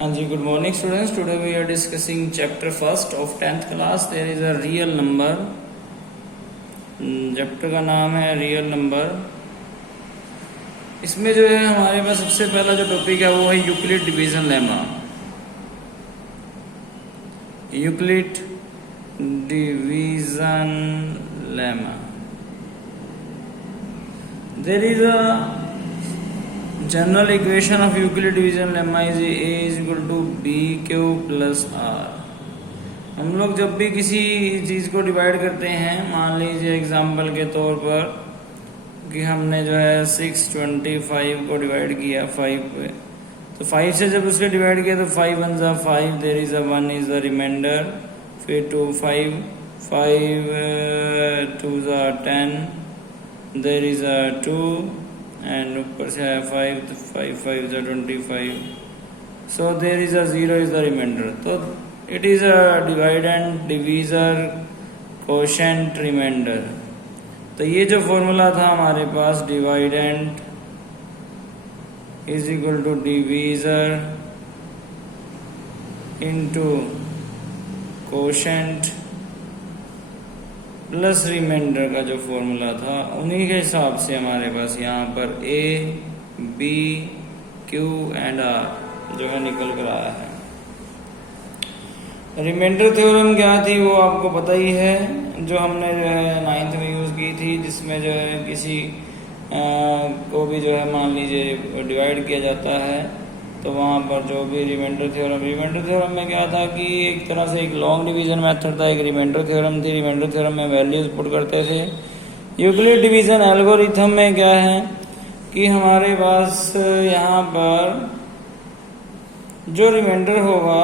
हाँ जी, good morning students. Today we are discussing chapter first of 10th class. There is a real number. Chapter का नाम है real number. इसमें जो है हमारे पास सबसे पहला जो टॉपिक है वो है Euclid division lemma. Euclid division lemma. There is a general equation of Euclid division lemma is a is equal to b q plus r. हम लोग जब भी किसी चीज को डिवाइड करते हैं, मान लीजिए एग्जांपल के तौर पर कि हमने जो है 625 को डिवाइड किया 5 पे, तो 5 से जब उसके डिवाइड किया तो 5 वन जा 5, there is a 1 is the remainder, फिर 2 5 5 2 जा 10, देयर इज अ 2 एंड ऊपर से है 5 तो 5 5 जा 25, so there is a 0 is the remainder. तो it is a dividend divisor quotient remainder. तो ये जो फॉर्मूला था हमारे पास, dividend is equal to divisor into quotient plus remainder का जो फॉर्मूला था, उन्हीं के हिसाब से हमारे पास यहाँ पर a, b, q and r जो है निकल कर आया है. रिमाइंडर थ्योरम क्या थी वो आपको पता ही है, जो हमने जो है 9th में यूज की थी, जिसमें जो है किसी को भी जो है मान लीजिए डिवाइड किया जाता है, तो वहाँ पर जो भी रिमाइंडर थ्योरम में क्या था कि एक तरह से एक लॉन्ग डिवीजन मेथड था, एक रिमाइंडर थ्योरम थी. रिमाइंडर थ्योरम में वैल्यूज पुट करते थे. यूक्लिड डिवीजन एल्गोरिथम में क्या है कि हमारे पास यहाँ पर जो रिमाइंडर होगा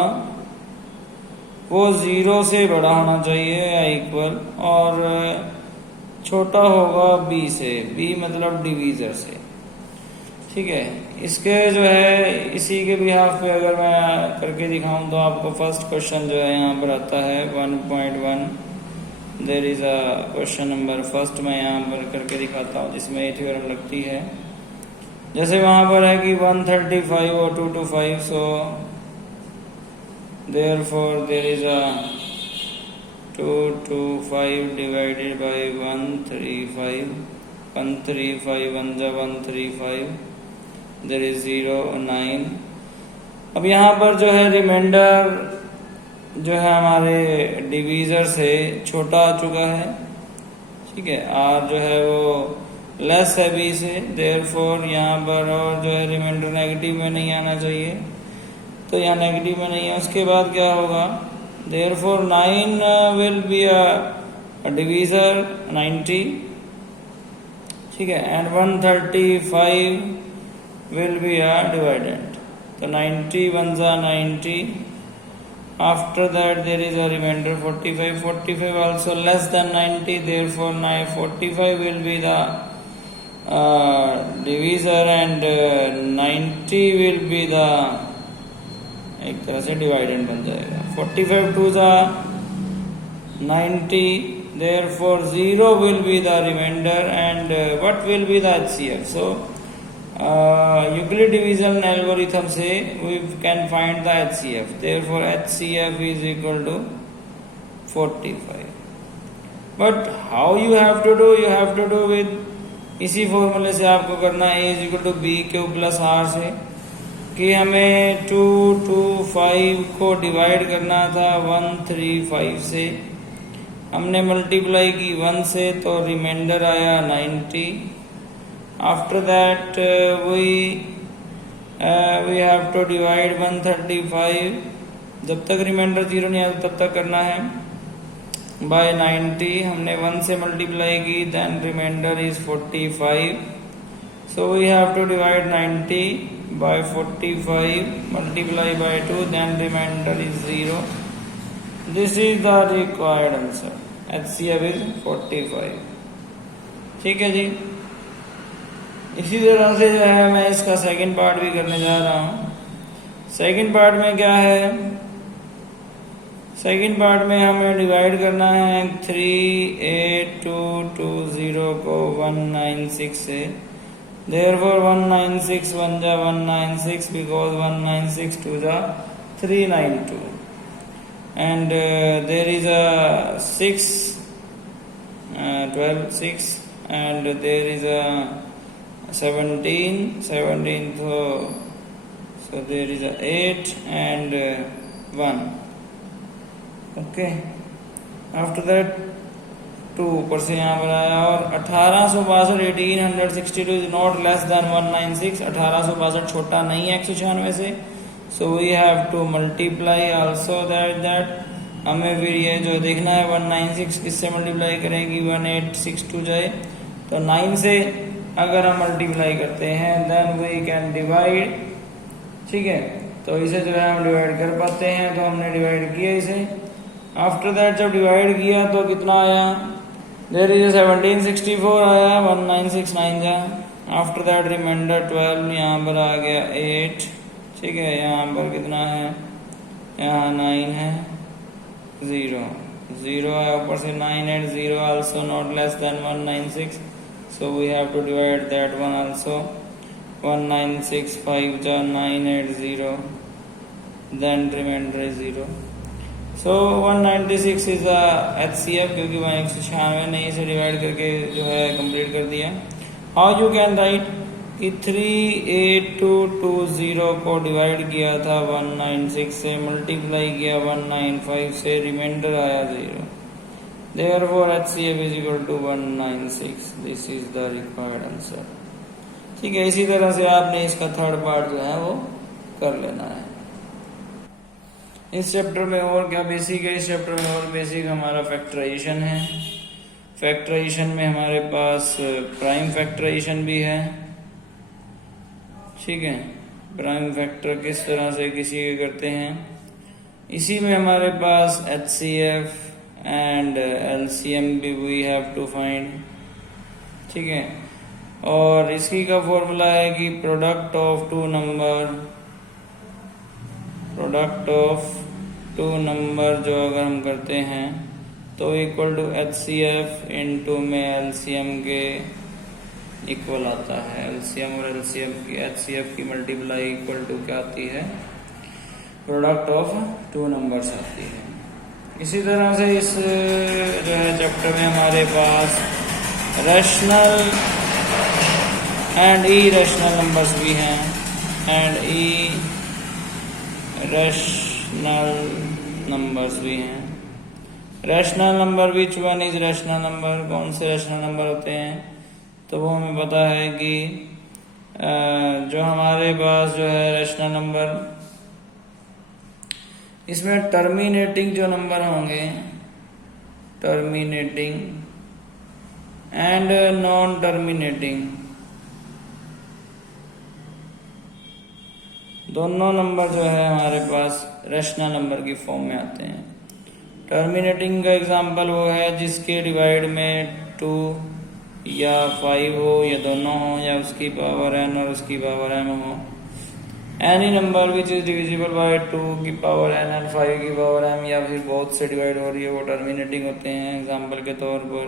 वो 0 से बड़ा होना चाहिए या इक्वल, और छोटा होगा b से. b मतलब डिवीजर से. ठीक है. इसके जो है इसी के बिहाफ पे अगर मैं करके दिखाऊं तो आपको फर्स्ट क्वेश्चन जो है यहाँ पर आता है 1.1. There is a question number first. मैं यहाँ पर करके दिखाता हूँ जिसमें ये थ्योरम लगती है. जैसे वहां पर है कि 135 और 225, so therefore there is a 225 divided by 135. 135 1 जा 135, देयर इज 0 9. अब यहाँ पर जो है रिमाइंडर जो है हमारे डिवीजर से छोटा आ चुका है. ठीक है. r जो है वो लेस है b से, देयरफॉर यहाँ पर और जो है रिमाइंडर नेगेटिव में नहीं आना चाहिए, तो यहाँ नेगेटिव में नहीं है. उसके बाद क्या होगा, therefore 9 will be a divisor 90. ठीक है. And 135 will be a dividend. So 90 1 जा 90. After that there is a remainder 45. 45 also less than 90. Therefore 45 will be the divisor and 90 will be the एक तरह से डिवाइडेंड बन जाएगा. 45 2 जा 90. Therefore 0 will be the remainder and what will be the HCF. So Euclid division algorithm से we can find the HCF. Therefore HCF is equal to 45. But how you have to do? You have to do with इसी फॉर्मूले से आपको करना है, a is equal to b q plus r से, कि हमें 225 को डिवाइड करना था 135 से. हमने मल्टीप्लाई की 1 से तो रिमाइंडर आया 90. After that we have to divide 135. जब तक रिमाइंडर 0 नहीं आता तब तक करना है by 90. हमने 1 से मल्टीप्लाई की, then remainder is 45. So we have to divide 90 by 45, multiply by 2, then remainder is 0. This is the required answer. HCF is 45. ठीक है जी. इसी तरह से जो है मैं इसका सेकंड पार्ट भी करने जा रहा हूँ. सेकंड पार्ट में क्या है, सेकंड पार्ट में हमें डिवाइड करना है 38 2 20 को 196 से. Therefore 196 1 जा 196 because 196 2 जा 392 and there is a 6 12 6 and there is a 17 so there is a 8 and 1 okay after that 2 ऊपर से यहाँ पर आया और 1862 इज नॉट लेस देन 196 1862 छोटा नहीं है 196 से so we have to multiply also that हमें फिर ये जो देखना है 196 किससे मल्टीप्लाई करेंगी 1862 जाए तो 9 से अगर हम मल्टीप्लाई करते हैं देन वी कैन डिवाइड ठीक है तो इसे जो है हम डिवाइड कर पाते हैं तो हमने डिवाइड किया इसे आफ्टर दैट जब डिवाइड किया तो कितना आया देयर इज 1764 आया 1969 जा आफ्टर दैट रिमाइंडर 12 यहाँ पर आ गया 8 ठीक है यहाँ पर कितना है यहाँ 9 है 0 है ऊपर से 9 and 0 also not less than 196 so we have to divide that one also 1965 जा 9 and 0 then remainder is 0 so 196 is a HCF क्योंकि 196 ने इसे डिवाइड करके जो है कंप्लीट कर दिया हाउ यू कैन राइट कि 38220 को डिवाइड किया था 196 से मल्टीप्लाई किया 195 से रिमाइंडर आया 0 therefore HCF is equal to 196 this is the required answer ठीक है इसी तरह से आपने इसका थर्ड पार्ट जो है वो कर लेना है इस चैप्टर में और क्या बेसिक है इस चैप्टर में और बेसिक हमारा फैक्टराइजेशन है फैक्टराइजेशन में हमारे पास प्राइम फैक्टराइजेशन भी है ठीक है प्राइम फैक्टर किस तरह से किसी के करते हैं इसी में हमारे पास HCF एंड LCM भी वी हैव टू फाइंड ठीक है और इसकी का फॉर्मूला है कि प्रोडक्ट ऑफ टू नंबर जो अगर हम करते हैं तो इक्वल टू HCF इनटू में LCM के इक्वल आता है LCM और LCM की HCF की मल्टीप्लाई इक्वल टू क्या आती है प्रोडक्ट ऑफ टू नंबर्स आती है इसी तरह से इस जो है चैप्टर में हमारे पास रैशनल एंड इरेशनल नंबर्स भी हैं एंड इरेशनल नंबर्स भी हैं rational number which one is rational number कौन से रैशनल नंबर होते हैं तो वो हमें पता है कि जो हमारे पास जो है रैशनल नंबर इसमें टर्मिनेटिंग जो नंबर होंगे टर्मिनेटिंग एंड नॉन टर्मिनेटिंग दोनों नंबर जो है हमारे पास रैशनल नंबर की फॉर्म में आते हैं टर्मिनेटिंग का एग्जांपल वो है जिसके डिवाइड में 2 या 5 हो या दोनों हो या उसकी पावर n और उसकी पावर m हो any number which is divisible by 2 की पावर n और 5 की पावर m या फिर बहुत से डिवाइड हो रही है वो टर्मिनेटिंग होते हैं एग्जांपल के तौर पर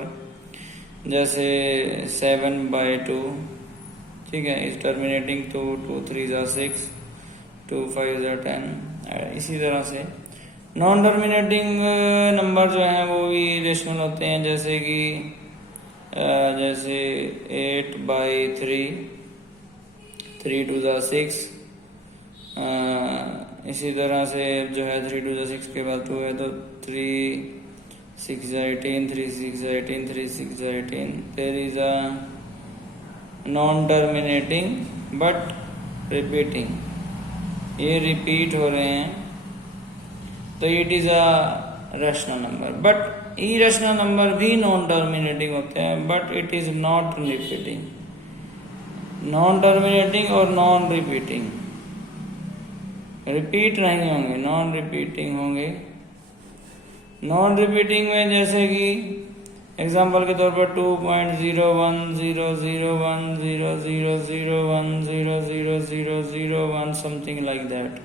जैसे 7/2 ठीक है इस टर्मिनेटिंग 2 3 6 2 5 10 इसी तरह से नॉन टर्मिनेटिंग नंबर जो हैं वो भी रेशनल होते हैं जैसे कि जैसे 8/3 3 2 6 इसी तरह से जो है 3 2 6 के बाद 2 है तो 3 6 18 3 6 18 3 6 18 there is a non terminating but repeating ये रिपीट हो रहे हैं तो it is a rational number but irrational number भी नॉन टर्मिनेटिंग होते हैं but it is not repeating non terminating और नॉन रिपीटिंग रिपीट नहीं होंगे नॉन रिपीटिंग होंगे नॉन रिपीटिंग में जैसे कि एग्जांपल के तौर पर 2.010010001000100001 समथिंग लाइक दैट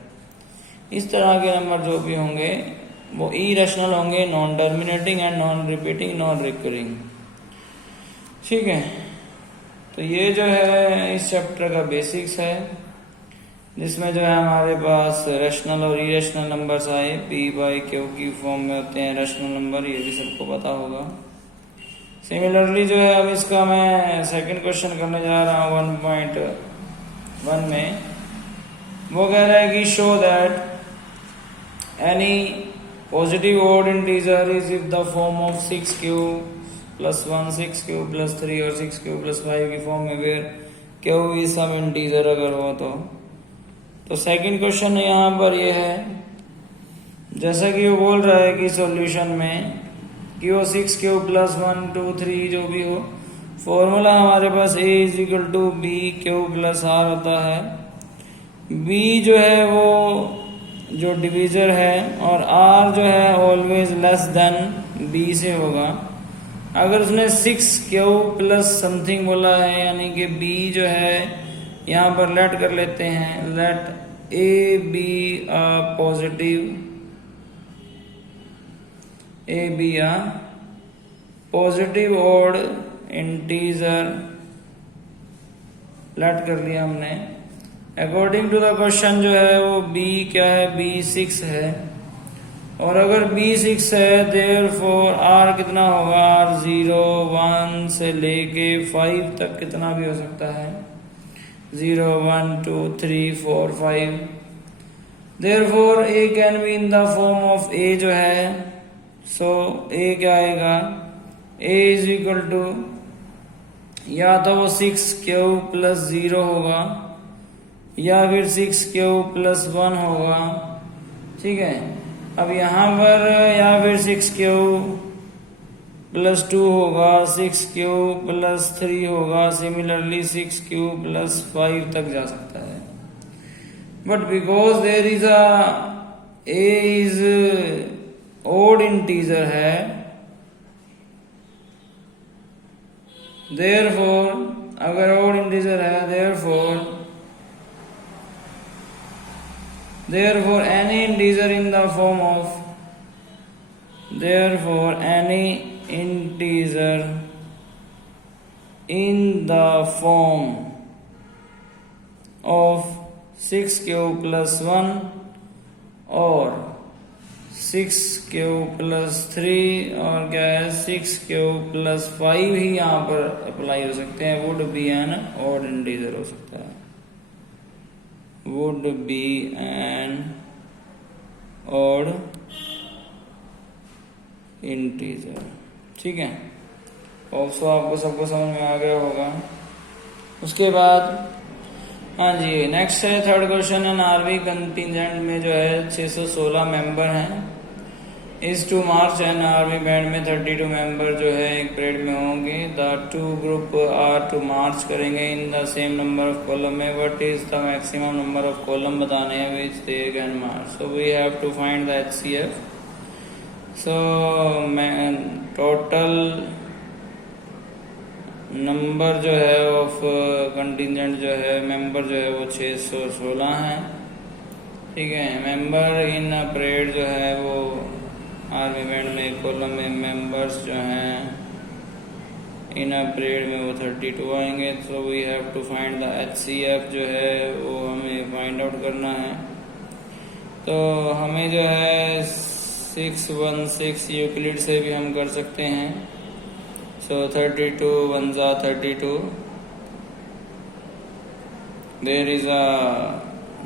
इस तरह के नंबर जो भी होंगे वो इरेशनल होंगे non terminating and non repeating non recurring ठीक है तो ये जो है इस चैप्टर का बेसिक्स है, जिसमें जो है हमारे पास रैशनल और इरेशनल नंबर्स आए, पी बाई क्यू की फॉर्म में होते हैं रैशनल नंबर, ये भी सबको पता होगा। सिमिलरली जो है अब इसका मैं सेकंड क्वेश्चन करने जा रहा हूँ 1.1 में। वो कह रहा है कि show that any positive odd integer is if the form of 6q + 1 6q + 3 और 6q + 5 की फॉर्म में, where q is some integer अगर हो तो सेकंड क्वेश्चन यहाँ पर ये है, जैसा कि वो बोल रहा है कि सॉल्यूशन में कि वो 6q + 1 2 3 जो भी हो, फॉर्मूला हमारे पास a = bq + r होता है। b जो है वो जो डिवीजर है और r जो है ऑलवेज लेस देन b से होगा। अगर उसने 6q + समथिंग बोला है, यानी कि b जो है यहाँ पर लेट कर लेते हैं, let a be a positive odd integer, let कर लिया हमने। अकॉर्डिंग टू द क्वेश्चन जो है वो b क्या है, b 6 है, और अगर b 6 है देयरफॉर r कितना होगा, r 0 1 से लेके 5 तक कितना भी हो सकता है, 0 1 2 3 4 5। Therefore a can be in the form of a जो है, so a क्या आएगा, a = या तो वो 6q + 0 होगा या फिर 6q + 1 होगा, ठीक है। अब यहाँ पर या फिर 6q + 2 होगा, 6q + 3 होगा, सिमिलरली 6q + 5 तक जा सकता है। But because there is a is odd integer है, देयरफॉर अगर ओड इंटीजर है, therefore any integer in the form of, therefore any integer in the form of 6q + 1 or 6q + 3 और क्या है 6q + 5 ही यहाँ पर अप्लाई हो सकते हैं, would be an odd integer हो सकता है, would be an odd integer, ठीक है। ऑल्सो आपको सबको समझ में आ गया होगा। उसके बाद हाँ जी, नेक्स्ट है third question. An army contingent में जो है 616 मेंबर हैं, is to march an army band में 32 मेंबर जो है एक परेड में होंगे। The two groups are to march करेंगे in the same number of column में, what is the maximum number of column बताने हैं which they can march. So we have to find the HCF। So total number जो है of contingent जो है member जो है वो 616 हैं, ठीक है। मेंबर इन परेड जो है वो आर्मी बैंड में कॉलम में मेंबर्स जो हैं इन परेड में वो 32 आएंगे। So we have to find the HCF जो है वो हमें फाइंड आउट करना है। तो हमें जो है 616 यूक्लिड से भी हम कर सकते हैं। So 32 1 जा 32, there is a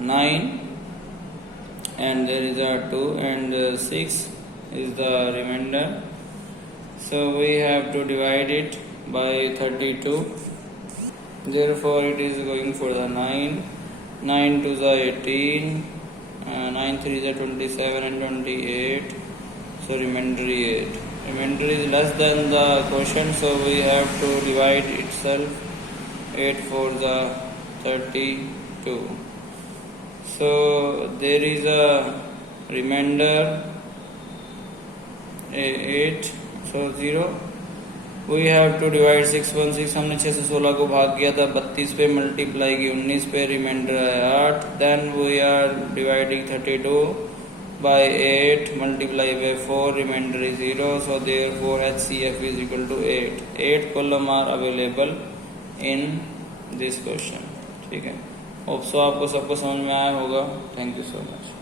9 and there is a 2 and 6 is the remainder. So we have to divide it by 32. Therefore it is going for the 9. 9 2 is 18, 9 3 is 27 and 28. So remainder 8. Remainder is less than the quotient, so we have to divide itself. 8 4 the 32. So there is a remainder 8, so 0. We have to divide 616, हमने 6 से 16 को भाग किया था 32 पे, multiply की 19 पे, remainder है 8। Then we are dividing 32 by 8 multiply by 4, remainder is 0. So therefore HCF is equal to 8. 8 column are available in this question. ठीक है, होप सो आपको सबको समझ में आया होगा। Thank you so much.